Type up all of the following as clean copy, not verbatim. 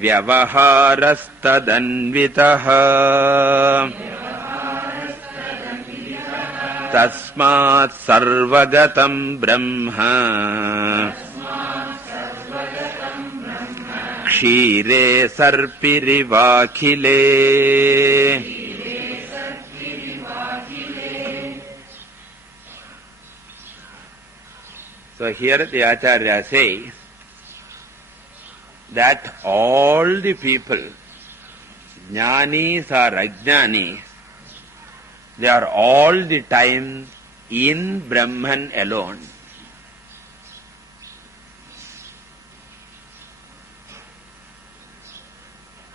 Vyavaharasthadanvitaha Tasmat sarvagatam brahma Kshire sarpirivakhile. So here the Acharya says that all the people, jnanis or ajnanis, they are all the time in Brahman alone.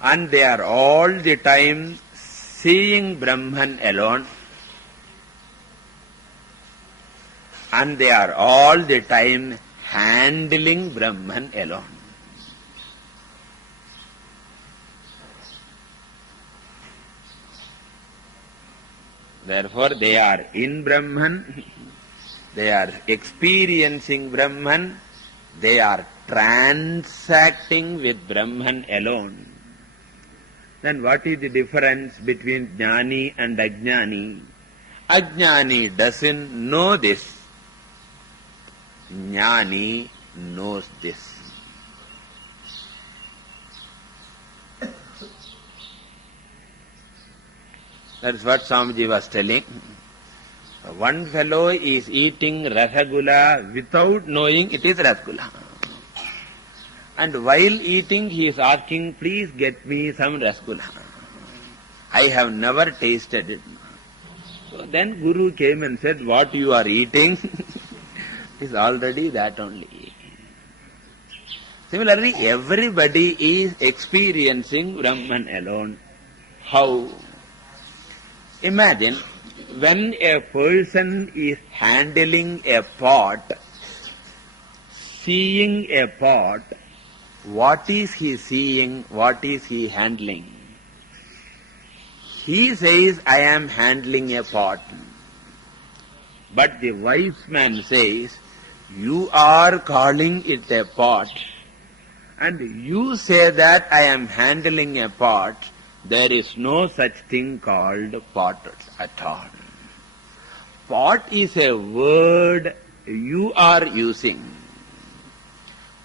And they are all the time seeing Brahman alone. And they are all the time handling Brahman alone. Therefore, they are in Brahman, they are experiencing Brahman, they are transacting with Brahman alone. Then what is the difference between Jnani and Ajnani? Ajnani doesn't know this. Jnani knows this. That's what Swamiji was telling. One fellow is eating rasagula without knowing it is rasagula. And while eating he is asking, please get me some rasagula. I have never tasted it. So then Guru came and said, what you are eating is already that only. Similarly, everybody is experiencing Brahman alone. How? Imagine when a person is handling a pot, seeing a pot, what is he seeing, what is he handling? He says, I am handling a pot. But the wise man says, you are calling it a pot, and you say that I am handling a pot. There is no such thing called pot at all. Pot is a word you are using.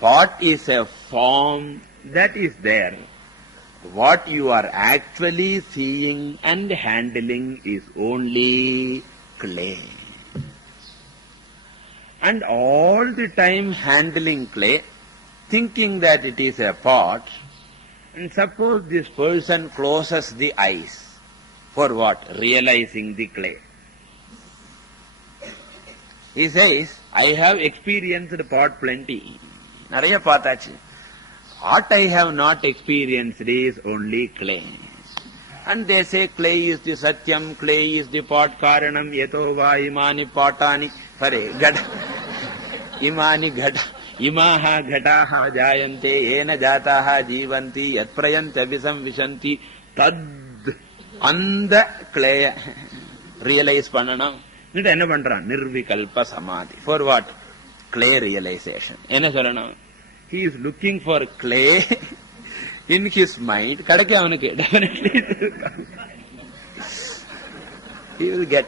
Pot is a form that is there. What you are actually seeing and handling is only clay. And all the time handling clay, thinking that it is a pot, and suppose this person closes the eyes. For what? Realizing the clay. He says, I have experienced pot plenty. Naraya paathachu. What I have not experienced is only clay. And they say clay is the satyam, clay is the pot karanam, yato va imani patani. Sorry, gada. Imani gada. Imaha ghataha jayante ena jataha jivanti yat prayanta visam vishanti tad andha clay realize pananam. Nita enna pandran? Nirvikalpa samadhi. For what? Clay realization. Enna solanam? He is looking for clay in his mind. Kadake avanuke definitely he will get.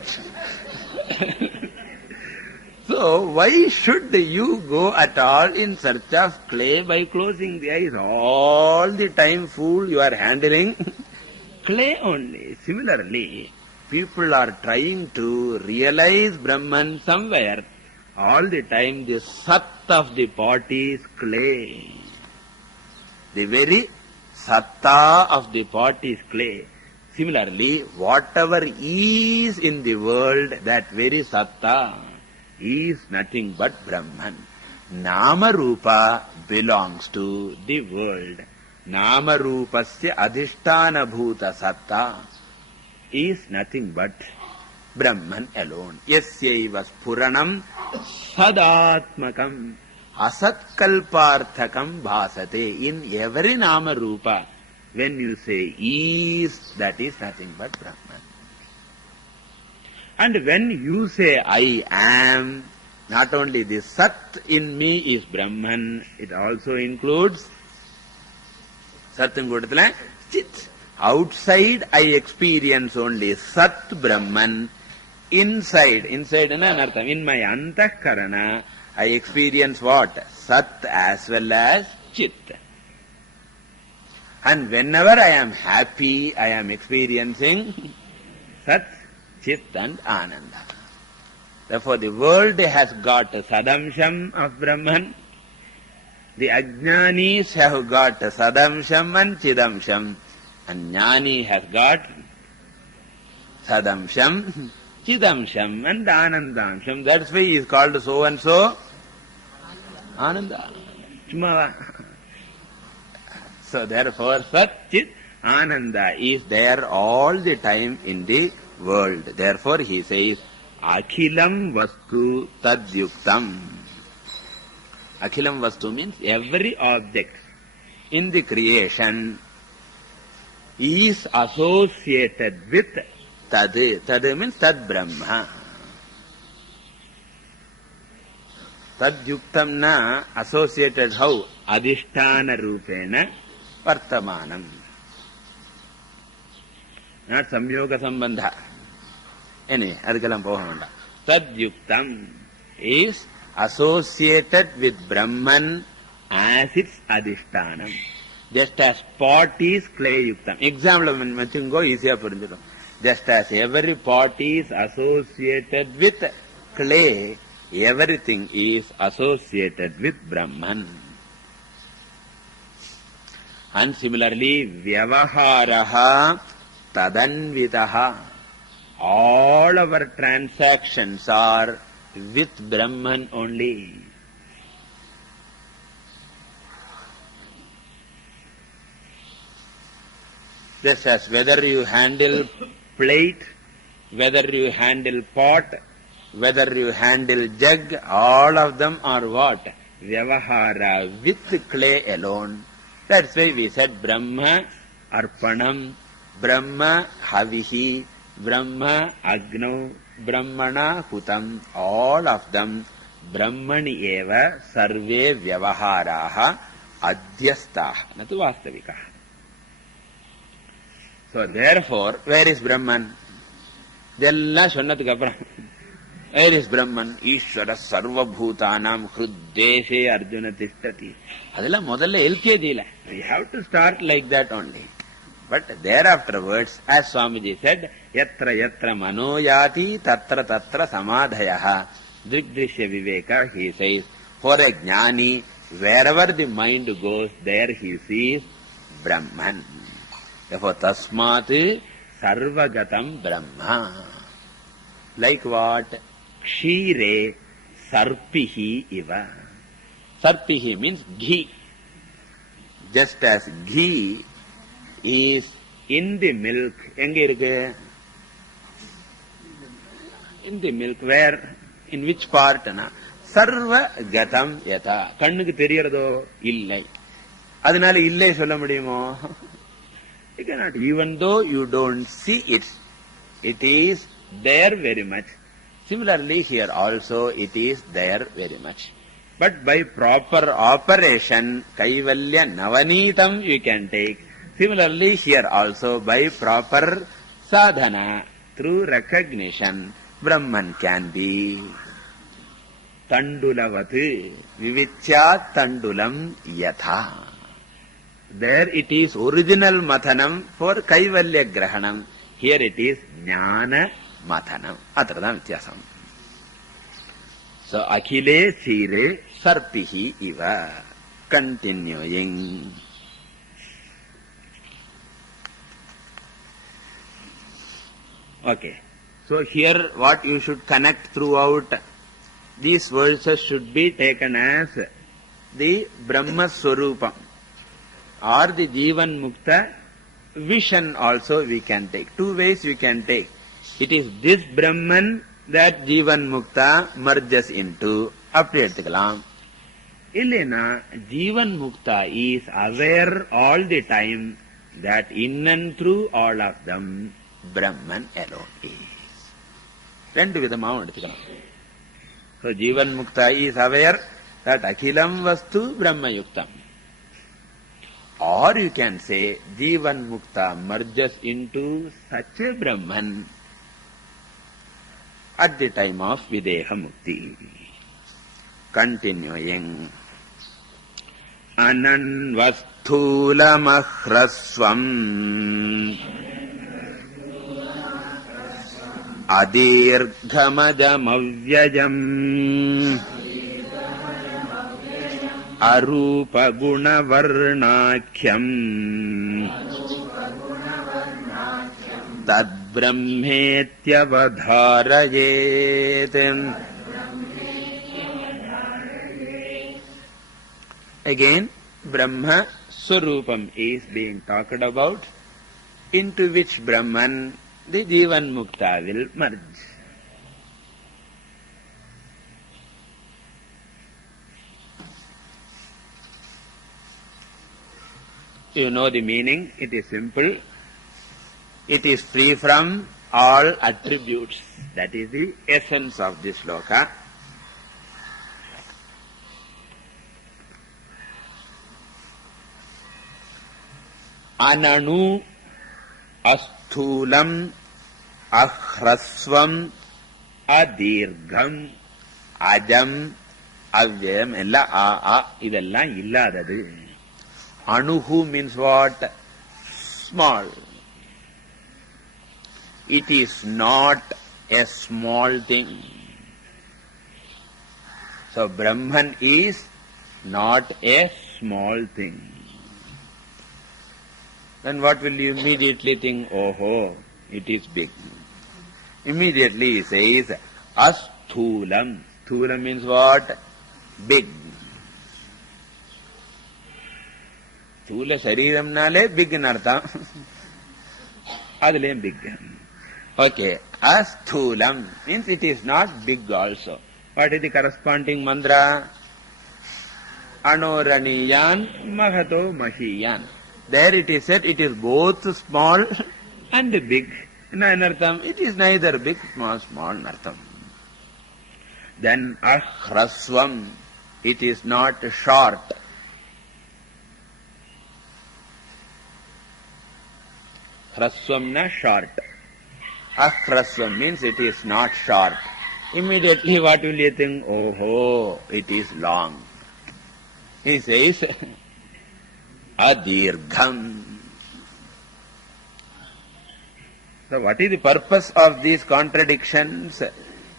So, why should you go at all in search of clay by closing the eyes? All the time, fool, you are handling clay only. Similarly, people are trying to realize Brahman somewhere. All the time, the sat of the pot is clay. The very satta of the pot is clay. Similarly, whatever is in the world, that very satta is nothing but Brahman. Nama Rupa belongs to the world. Nama Rupasya Adhishtana Bhuta Satta is nothing but Brahman alone. Yasyaiva Spuranam Sadatmakam Asatkalparthakam Bhasate. In every Nama Rupa, when you say is, that is nothing but Brahman. And when you say I am, not only the Sat in me is Brahman, it also includes Sattangudutla Chit. Outside I experience only Sat Brahman. Inside in my Antakarana, I experience what? Sat as well as Chit. And whenever I am happy, I am experiencing Sat, Chit and Ananda. Therefore the world has got Sadamsham of Brahman. The Ajnanis have got Sadamsham and Chidamsham. And Jnani has got Sadamsham, Chidamsham and Anandamsham. That's why he is called so and so Ananda. So therefore Sat, Chit, Ananda is there all the time in the world. Therefore he says Akhilam Vastu Tadyuktam. Akhilam Vastu means every object in the creation is associated with Tad. Tad means Tad Brahma. Tadyuktam na associated how? Adhisthana Rupena Vartamanam. Not Samyoga Sambandha. Anyway, adhikalam pohamanda. Tadyuktam is associated with Brahman as its adhisthana. Just as pot is clay yuktam. Example machingo easier purinjidum. Just as every pot is associated with clay, everything is associated with Brahman. And similarly, vyavaharaha tadanvitaha. All our transactions are with Brahman only. Just as whether you handle plate, whether you handle pot, whether you handle jug, all of them are what? Vyavahara, with clay alone. That's why we said Brahma Arpanam, Brahma Havihi, Brahma Agno, Brahmana Hutam, all of them Brahmani eva sarve vyavaharaha adhyastaha, natu vastavikaha. So therefore, where is Brahman? Della sonnathu kapra. Where is Brahman? Ishvara sarva bhutanam hruddeshe arjuna tishtati. Adella modalla LKG la. We have to start like that only. But thereafterwards, as Swamiji said, yatra yatra manoyati tatra tatra samadhayaha. Drigdrishya viveka, he says, for a jnani, wherever the mind goes, there he sees Brahman. Therefore, tasmat sarvagatam Brahma. Like what? Kshire sarpihi iva. Sarpihi means ghee. Just as ghee is in the milk. Enge irukku? In the milk. Where? In which part? Sarva gatam yata. Kannukku theriyarado? Illai. Adinala illai solla mudiyumo? You cannot. Even though you don't see it, it is there very much. Similarly, here also it is there very much. But by proper operation, kaivalya navanitam you can take. Similarly, here also by proper sadhana, through recognition, Brahman can be. Tandulavati vivichya tandulam yatha. There it is original mathanam for kaivalya grahanam. Here it is jnana mathanam. Atradam vityasam. So, akhile sire sarpihi iva. Continuing. Okay. So, here what you should connect throughout, these verses should be taken as the BrahmaSvarupam or the Jivan Mukta vision also we can take. Two ways we can take. It is this Brahman that Jivan Mukta merges into. Appadi eduthukalam. Illena, Jivan Mukta is aware all the time that in and through all of them, Brahman alone is. Rendu vidhamavum eduthukalam. So, Jivan Mukta is aware that Akhilam Vastu Brahma Yuktam. Or you can say Jivan Mukta merges into such a Brahman at the time of Videha Mukti. Continuing. Ananvasthulamahrasvam Adirghamajamavyajam Arupa Gunavarnakhyam Tad Brahmetyavadharayet. Again, Brahma Swarupam is being talked about, into which Brahman the Jivan Mukta will merge. You know the meaning, it is simple. It is free from all attributes. That is the essence of this sloka. Ananu asthulam ahrasvam adirgham ajam avyam ella idella illadadu. Anuhu means what? Small. It is not a small thing. So Brahman is not a small thing. Then what will you immediately think? Oh, it is big. Immediately he says, asthulam. Sthulam means what? Big. Sthula shariram nale big in artham. Adile big. Okay. Asthulam means it is not big also. What is the corresponding mantra? Anoraniyan mahato mahiyan. There it is said it is both small and big. Nartham, it is neither big nor small nartham. Then ahrasvam, it is not short. Hrasvam na short. Ahrasvam means it is not short. Immediately what will you think? Oh, it is long. He says, adirgham. So what is the purpose of these contradictions?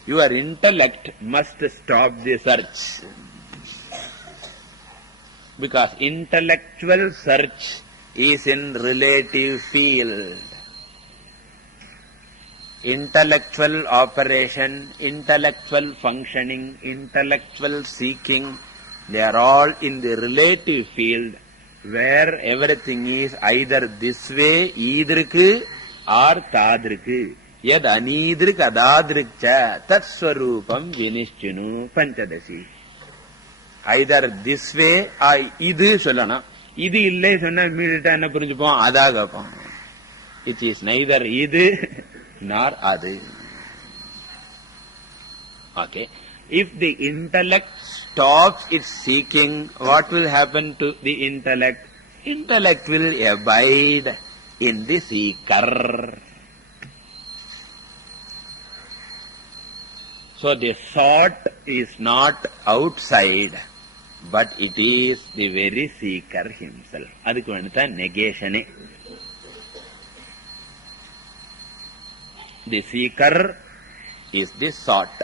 Your intellect must stop the search. Because intellectual search is in relative field. Intellectual operation, intellectual functioning, intellectual seeking, they are all in the relative field where everything is either this way, idrikku, or tadrikku. Yad anidrik adadrikcha tat swarupam vinishchinu panchadasi. Either this way or idu sollana. Idu illai sonna immediately enna purinjupom adha kapom. It is neither idu nor adu. Okay. If the intellect stops its seeking, what will happen to the intellect? Intellect will abide in the seeker. So the thought is not outside, but it is the very seeker himself. Adukku vanutha negation. The seeker is the sought.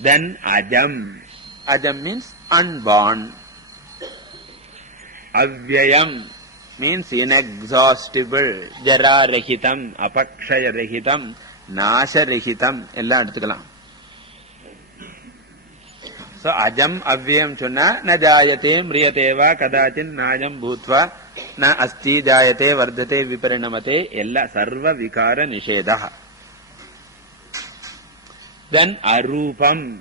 Then ajam. Ajam means unborn. Avyayam means inexhaustible. Jara rahitam, apakshaya rahitam, nasha rahitam. Ella edutukalam. So ajam avyayam chunna na jayate mriyate va kadachin najam bhutva na asti jayate vardhate viparinamate ella sarva vikara nishedah. Then arupam,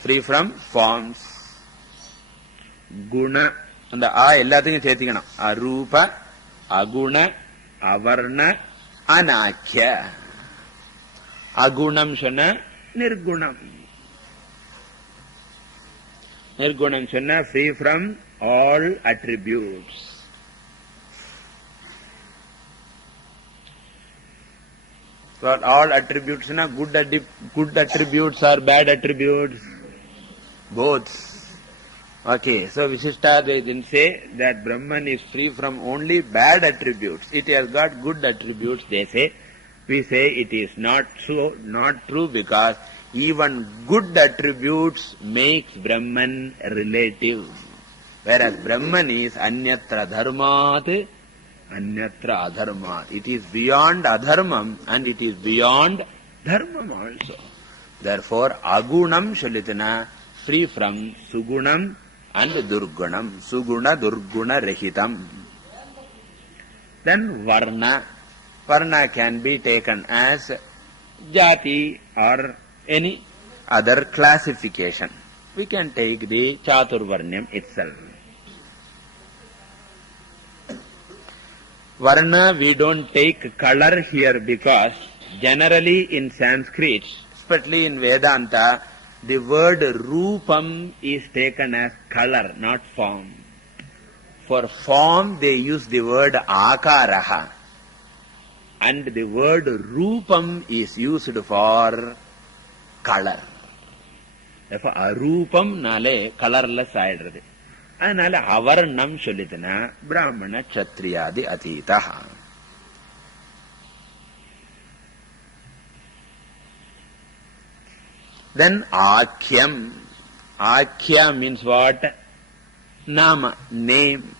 free from forms. Guna, and the ellathingum chetikana. Arupa, aguna, avarna, anakhya. Agunam sonna nirgunam. Nirgunam sonna free from all attributes. So all attributes, good attributes or bad attributes? Both. Okay, so Vishishtadvaitin say that Brahman is free from only bad attributes. It has got good attributes, they say. We say it is not so, not true, because even good attributes makes Brahman relative. Whereas Brahman is anyatra dharmat, anyatra adharmat. It is beyond adharmam and it is beyond dharmam also. Therefore, agunam shalitana, free from sugunam and durgunam. Suguna durguna rahitam. Then varna. Varna can be taken as jati or any other classification. We can take the Chaturvarnyam itself. Varna, we don't take color here, because generally in Sanskrit, especially in Vedanta, the word Rupam is taken as color, not form. For form, they use the word Akaraha. And the word Rupam is used for color. Therefore, Arupam nale colorless aayidrathu. Adnala avarnam sollithana Brahmana Kshatriyadi Atitaha. Then Akhyam. Akhya means what? Nama, name.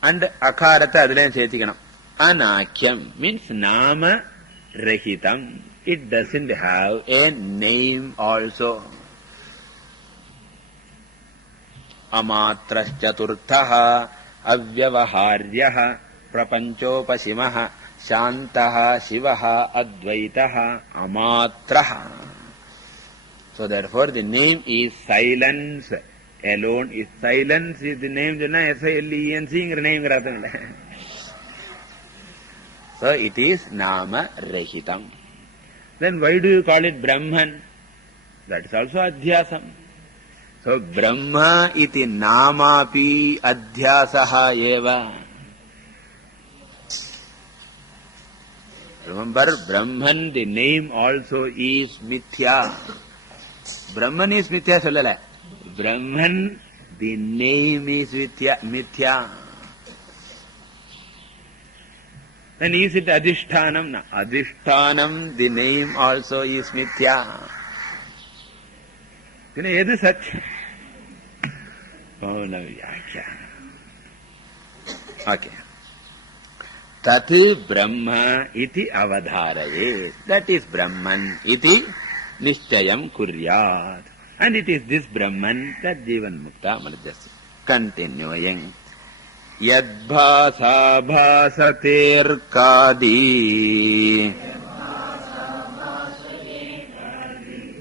And akarata adhilayam sethikanam. Anakhyam means nama rahitam. It doesn't have a name also. Amatras chaturthaha avyavaharyaha prapanchopasimaha shantaha shivaha advaitaha amatraha. So therefore the name is silence. Alone is silence is the name. S-I-L-E-N-C name. So it is nama rahitam. Then why do you call it Brahman? That is also adhyasam. So Brahma iti namapi adhyasaha eva. Remember, Brahman, the name also is mithya. Brahman is mithya sollala. Brahman, the name is mithya. Then is it adhishtanam? No. Adhishtanam, the name also is mithya. You know, edu sach? Oh, no, okay. Tat Brahma iti avadharayet. That is Brahman iti nishchayam kuryat. And it is this Brahman that Jivan Mukta Manajasi. Continuing. Yadbhasa bhasater kadi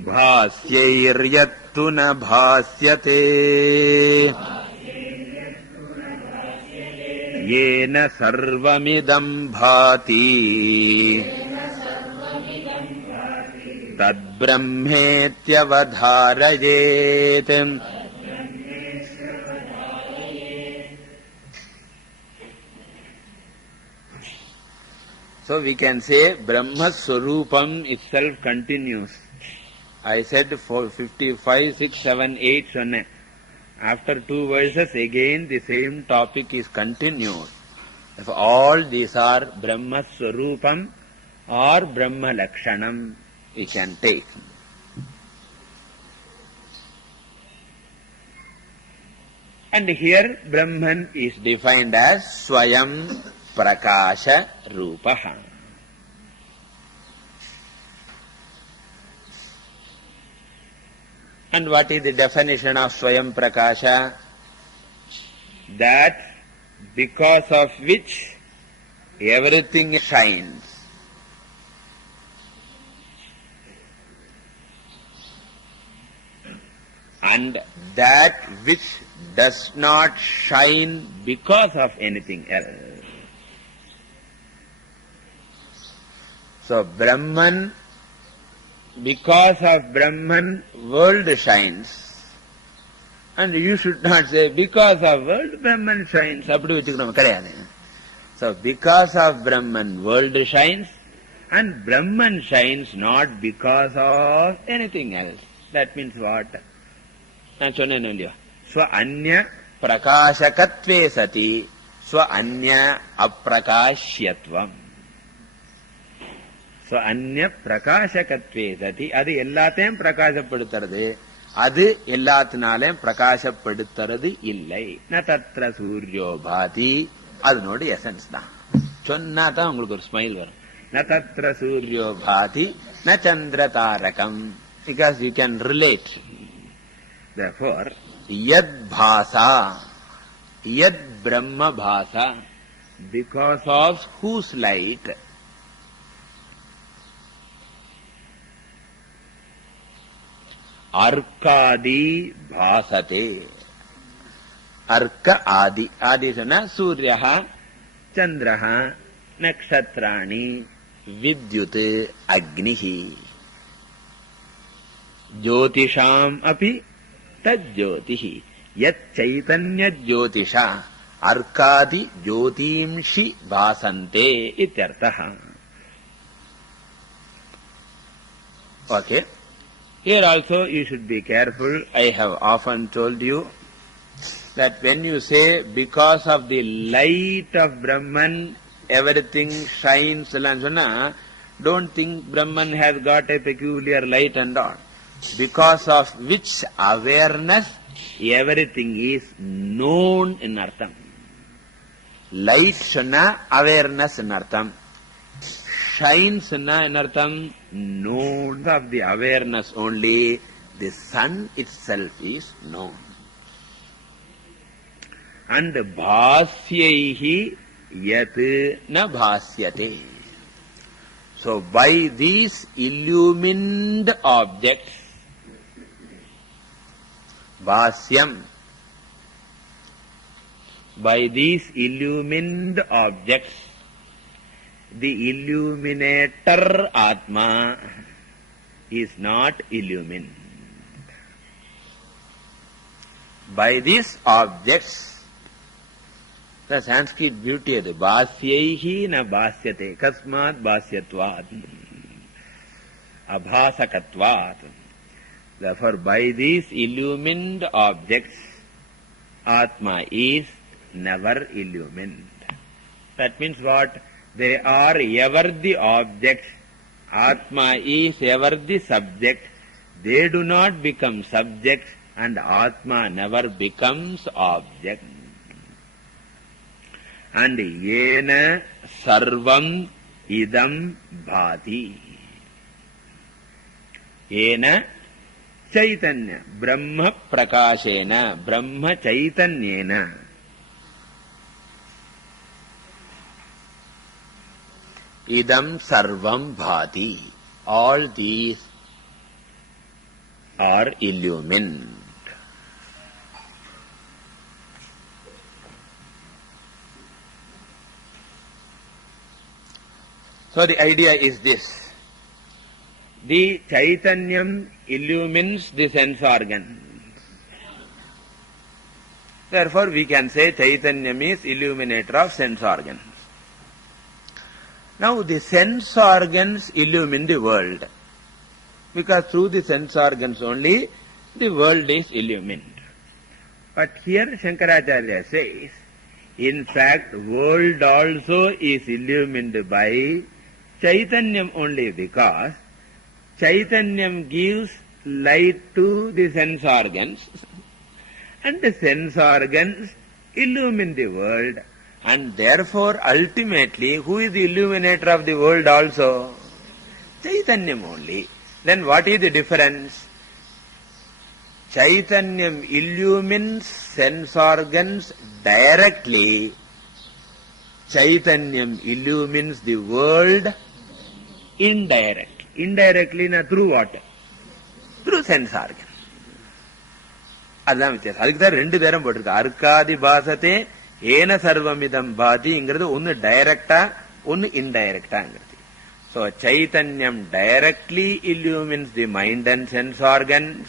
bhasyair yattuna bhasyate yena sarvamidam bhati tad brahmetyavadharayet. So we can say Brahma Swarupam itself continues. I said for 55, 6, 7, 8, sonne. After 2 verses again the same topic is continued. If all these are Brahma Swarupam or Brahma Lakshanam, we can take. And here Brahman is defined as Swayam Prakasha Rupaha. And what is the definition of Swayam Prakasha? That because of which everything shines. And that which does not shine because of anything else. So Brahman, because of Brahman, world shines. And you should not say, because of world, Brahman shines. So, because of Brahman, world shines, and Brahman shines not because of anything else. That means what? Swa anya prakashakatve sati, swa anya aprakashyatvam. Swa anya prakashakatve sati, adu ellathayum prakashapadutharadhu. அது எல்லாத்தினாலையும் பிரகாசப்படுத்துறது இல்லை. ந தத்ர சூர்யோ பாதி, அதனோட essence தான். சொன்னா தான் உங்களுக்கு ஒரு ஸ்மைல் வரும். ந தத்ர சூர்யோ பாதி ந சந்திர தாரகம். Because you can relate. Therefore, yad bhasa, yad brahma bhasa, because of whose light Arkadi bhasate. Arka adi. Adi sana Suryaha, Chandraha, Nakshatrani, Vidyut, Agnihi. Jyotisham api tajyotihi. Yat chaitanya jyotisha. Arkadi jyotimshi bhasante ityartaha. Okay. Here also you should be careful. I have often told you that when you say because of the light of Brahman everything shines, don't think Brahman has got a peculiar light and all. Because of which awareness everything is known in artham. Light shana awareness in artham. Shines in artham, known of the awareness only. The sun itself is known. And bhasyaihi yat na bhasyate. So by these illumined objects, bhasyam, by these illumined objects, the illuminator Atma is not illumined. By these objects, the Sanskrit beauty is bhasyaihi na bhasyate, kasmat bhasyatvat, abhasakatvat. Therefore, by these illumined objects, Atma is never illumined. That means what? They are ever the objects. Atma is ever the subject. They do not become subjects, and Atma never becomes object. And yena sarvam idam bhati. Yena chaitanya brahma prakashena brahma chaitanyena. Idam sarvam bhati. All these are illumined. So the idea is this. The Chaitanyam illumines the sense organ. Therefore we can say Chaitanyam is illuminator of sense organs. Now the sense organs illumine the world, because through the sense organs only the world is illumined. But here Shankaracharya says, in fact world also is illumined by Chaitanyam only, because Chaitanyam gives light to the sense organs and the sense organs illumine the world. And therefore, ultimately, who is the illuminator of the world also? Chaitanyam only. Then what is the difference? Chaitanyam illumines sense organs directly. Chaitanyam illumines the world indirectly. Indirectly, through what? Through sense organs. That's the difference. That's the difference. Arkadi bhasate Ena sarvamidam bhati ingradhu one directa, one indirecta. So Chaitanyam directly illumines the mind and sense organs.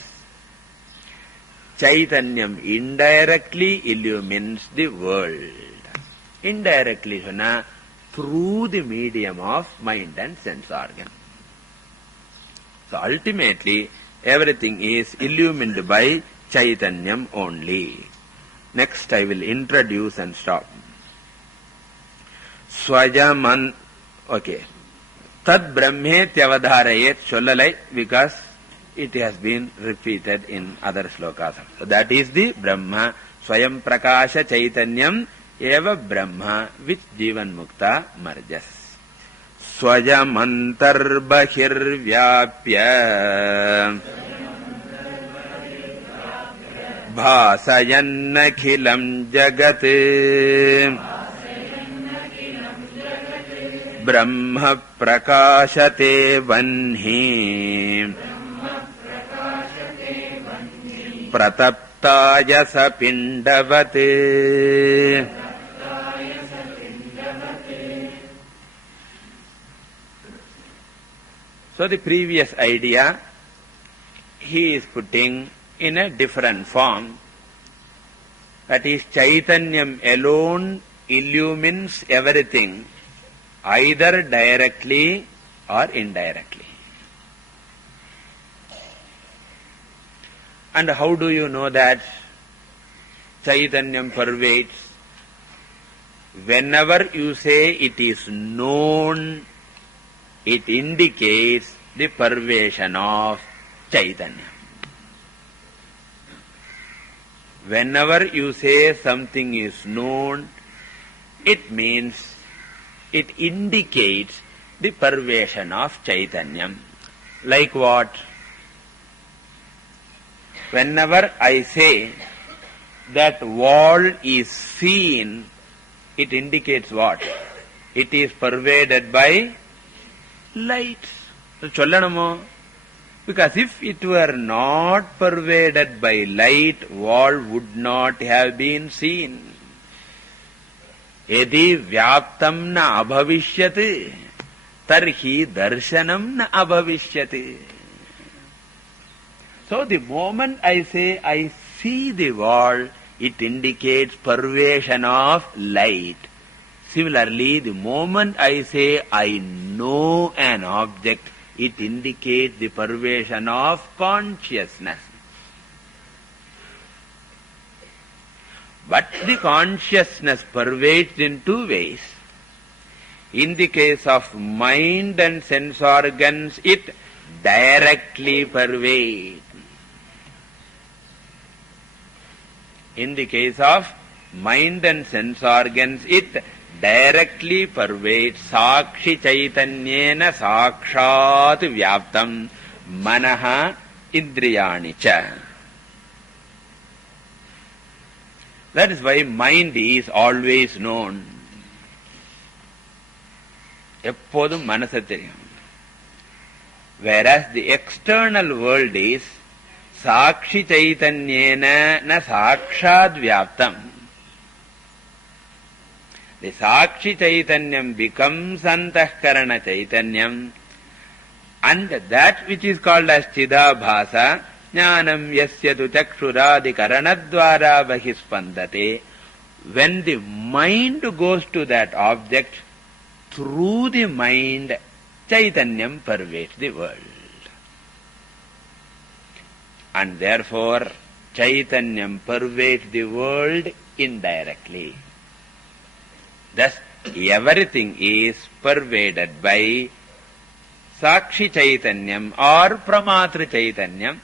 Chaitanyam indirectly illumines the world. Indirectly, through the medium of mind and sense organ. So ultimately, everything is illumined by Chaitanyam only. Next I will introduce and stop. Swajaman, okay. Tad brahmetyavadharayet sollalai, because it has been repeated in other slokas. So that is the Brahma, Swayam Prakasha Chaitanyam eva Brahma, which Jivan Mukta merges. Swajamantar bahir vyapya bhasayannakhilam jagat Brahma prakashate vanhi prataptaya sapindavate. So the previous idea he is putting in a different form. That is, Chaitanyam alone illumines everything, either directly or indirectly. And how do you know that Chaitanyam pervades? Whenever you say it is known, it indicates the pervasion of Chaitanya. Whenever you say something is known, it means it indicates the pervasion of Chaitanya. Like what? Whenever I say that wall is seen, it indicates what? It is pervaded by light. So, Chollanamu. Because if it were not pervaded by light, wall would not have been seen. Yadi vyaptam na abhavishyati, tarhi darshanam na abhavishyati. So the moment I say I see the wall, it indicates pervasion of light. Similarly, the moment I say I know an object, it indicates the pervasion of consciousness. But the consciousness pervades in two ways. In the case of mind and sense organs, it directly pervades. In the case of mind and sense organs, it directly pervades. Sakshi chaitanyena sakshat vyaptam manaha indriyani cha. That is why mind is always known. Eppodum manasa theriyum. Whereas the external world is Sakshi chaitanyena na sakshad vyaptam. The Sakshi chaitanyam becomes antahkarana chaitanyam, and that which is called as chidabhasa, jnanam yasya tu chakshuradi karanadvara bahispandate. When the mind goes to that object, through the mind, chaitanyam pervades the world. And therefore, chaitanyam pervades the world indirectly. Thus, everything is pervaded by Sakshi Chaitanyam or Pramatra Chaitanyam.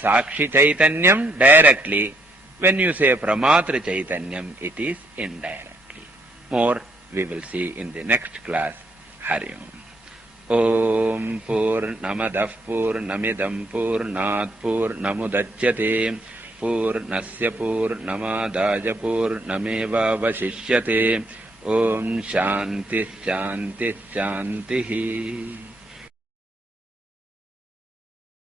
Sakshi Chaitanyam directly. When you say Pramatra Chaitanyam, it is indirectly. More we will see in the next class. Hari Om. Om Purnamadah Purnamidam Purnat Purnamudachyate Purnasya Purnamadaya Purnameva Vasishyate. Om Shanti Shanti Shanti.